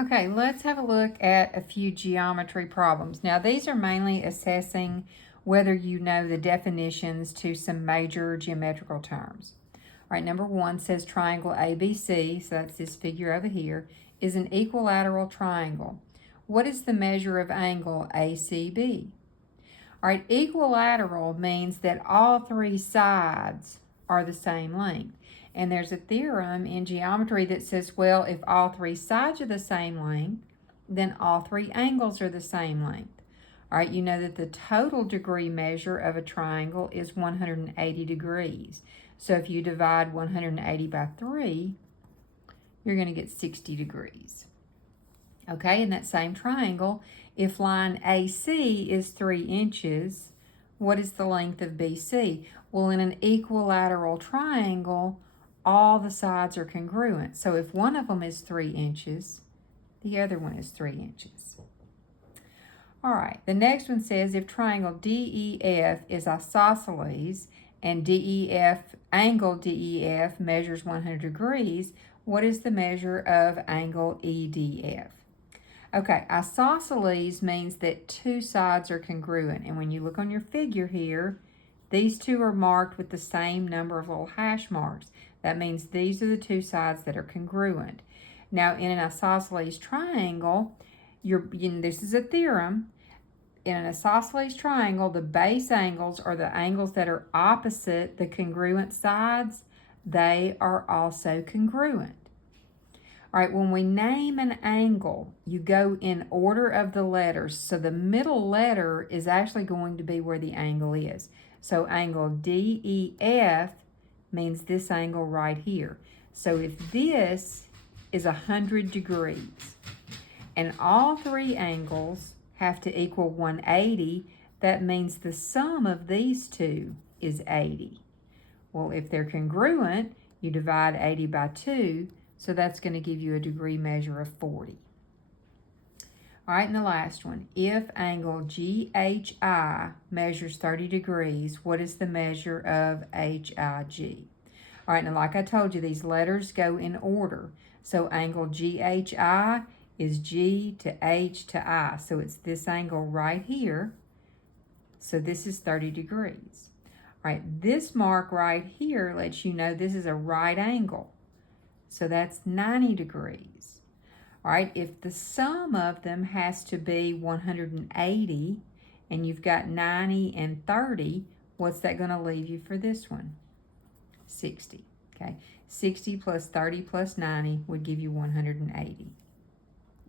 Okay, let's have a look at a few geometry problems. Now, these are mainly assessing whether you know the definitions to some major geometrical terms. All right, number one says triangle ABC, so that's this figure over here, is an equilateral triangle. What is the measure of angle ACB? All right, equilateral means that all three sides are the same length. And there's a theorem in geometry that says, well, if all three sides are the same length, then all three angles are the same length. All right, you know that the total degree measure of a triangle is 180 degrees. So if you divide 180 by 3, you're going to get 60 degrees. Okay, in that same triangle, if line AC is 3 inches, what is the length of BC? Well, in an equilateral triangle, all the sides are congruent. So if one of them is 3 inches, the other one is 3 inches. All right, the next one says if triangle DEF is isosceles and angle DEF measures 100 degrees, what is the measure of angle EDF? Okay, isosceles means that two sides are congruent. And when you look on your figure here, these two are marked with the same number of little hash marks. That means these are the two sides that are congruent. Now, in an isosceles triangle, this is a theorem. In an isosceles triangle, the base angles are the angles that are opposite the congruent sides. They are also congruent. All right, when we name an angle, you go in order of the letters. So the middle letter is actually going to be where the angle is. So angle DEF means this angle right here. So if this is 100 degrees and all three angles have to equal 180, that means the sum of these two is 80. Well, if they're congruent, you divide 80 by 2, so that's going to give you a degree measure of 40. All right, and the last one. If angle GHI measures 30 degrees, what is the measure of HIG? All right, now like I told you, these letters go in order. So angle GHI is G to H to I. So it's this angle right here. So this is 30 degrees. All right, this mark right here lets you know this is a right angle. So that's 90 degrees. All right, if the sum of them has to be 180 and you've got 90 and 30, what's that going to leave you for this one? 60. Okay, 60 plus 30 plus 90 would give you 180.